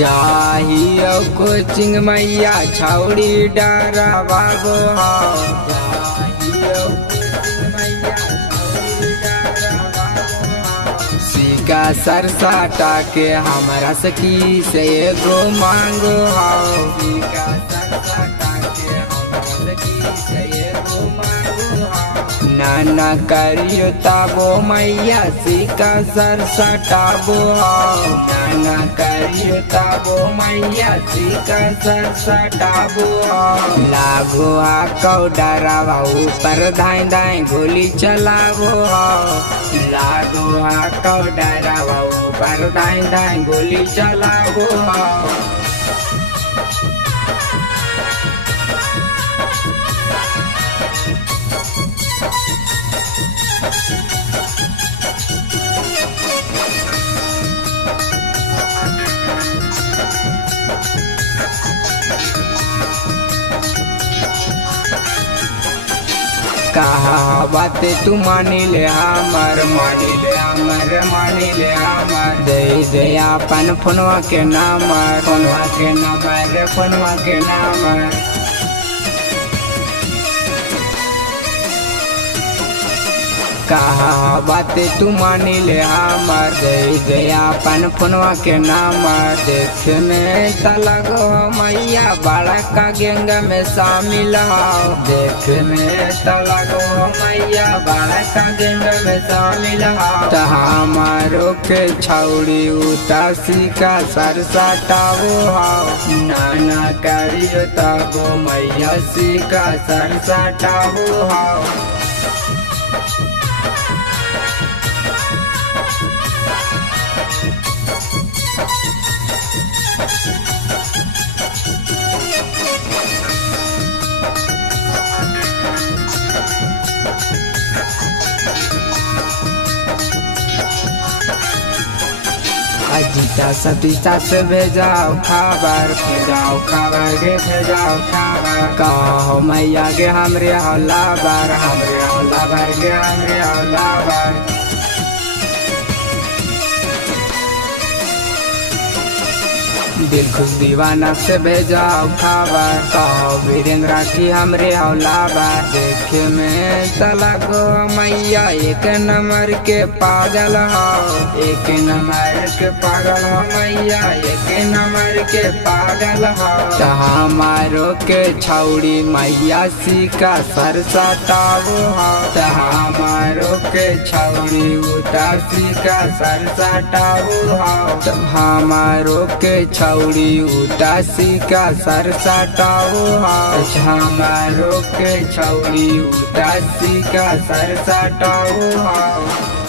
जाहियो coaching मैया छौड़ी डरा बाबो हो जाहियो कोचिंग मैया छौड़ी डरा बाबो हो सिका सरसाटा के हमरा सकी से एगो मांगो हो सिका सरसाटा के हमरा सकी से एगो मांगो हो नाना करियो ताबो मैया सिका सरसाटाबो हो नाना करियो ताबो मैया सिका सरसाटाबो हो लागो आकौ डरावा ऊपर दाएं दाएं गोली चलाबो हो लागो आकौ डरावा ऊपर दाएं दाएं गोली चलाबो हो कहा बाते तू मानी ले हमर दे दे अपन फोनवा के नंबर फोनवा के नंबर कहा बाते तू मानी ले हमर दे दे अपन फोनवा के नंबर देखे में तलगो मैया बड़ा का गैंग में शामिल हो देखे में तलगो मैया बड़ा का गैंग में शामिल हो तो हमारो के छौड़ी उतासी का सरसाटाबो हो नाना करियो तबो मैया सी का सरसाटाबो हो अजीता सतीता से भेजाओ खबर भेजाओ खबर कहो मैया के हमरे हौला बार के हमरे हौला बार दिल खुश दीवाना से भेजाओ खबर कहो वीरेंद्र की हमरे हौला बार देखे में तलगो मैया एक नंबर के पागल हो एक नंबर के पागल हो मैया एक नंबर के पागल हो तो हमारो के छौड़ी मैया सी का सरसाटाबो हो तो हमारो के छौड़ी उदासी का सरसाटाबो हो तो हमारो के छौड़ी उदासी का सरसाटाबो हो हमारो के छौड़ी उदासी का सरसाटाबो हो।